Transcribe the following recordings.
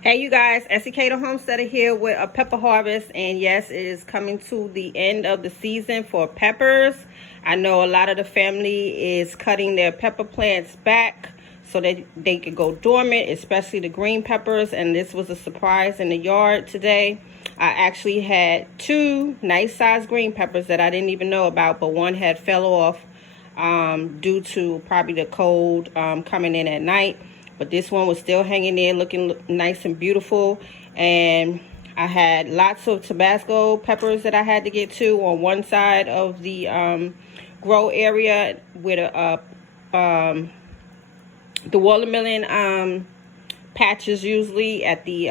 Hey you guys, SK the Homesteader here with a pepper harvest, and yes, it is coming to the end of the season for peppers. I know a lot of the family is cutting their pepper plants back so that they could go dormant, especially the green peppers, and this was a surprise in the yard today. I actually had two nice sized green peppers that I didn't even know about, but one had fell off due to probably the cold coming in at night. But this one was still hanging there looking nice and beautiful. And I had lots of Tabasco peppers that I had to get to on one side of the grow area with the watermelon patches usually at the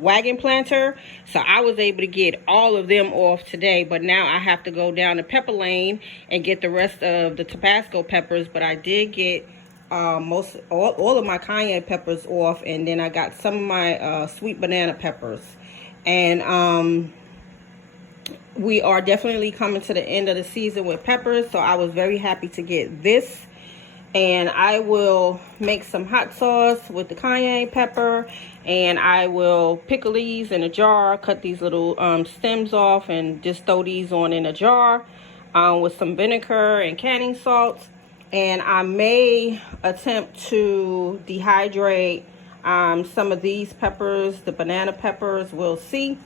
wagon planter. So I was able to get all of them off today, but now I have to go down the pepper lane and get the rest of the Tabasco peppers. But I did get all of my cayenne peppers off, and then I got some of my sweet banana peppers. And we are definitely coming to the end of the season with peppers, so I was very happy to get this. And I will make some hot sauce with the cayenne pepper, and I will pickle these in a jar, cut these little stems off, and just throw these on in a jar with some vinegar and canning salts. And I may attempt to dehydrate some of these peppers, the banana peppers, we'll see.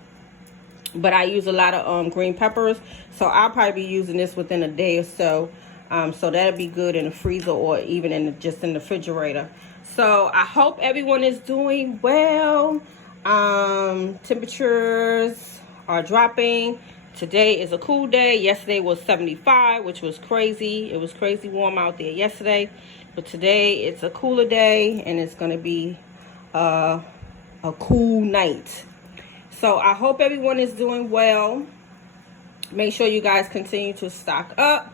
But I use a lot of green peppers, so I'll probably be using this within a day or so. So that'll be good in the freezer or even just in the refrigerator. So I hope everyone is doing well. Temperatures are dropping. Today is a cool day. Yesterday was 75, which was crazy. It was crazy warm out there yesterday. But today it's a cooler day, and it's going to be a cool night. So I hope everyone is doing well. Make sure you guys continue to stock up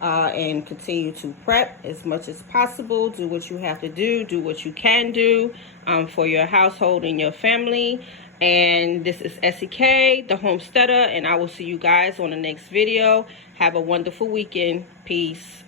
and continue to prep as much as possible. Do what you have to do. Do what you can do for your household and your family. And this is SK, the Homesteader, and I will see you guys on the next video. Have a wonderful weekend. Peace.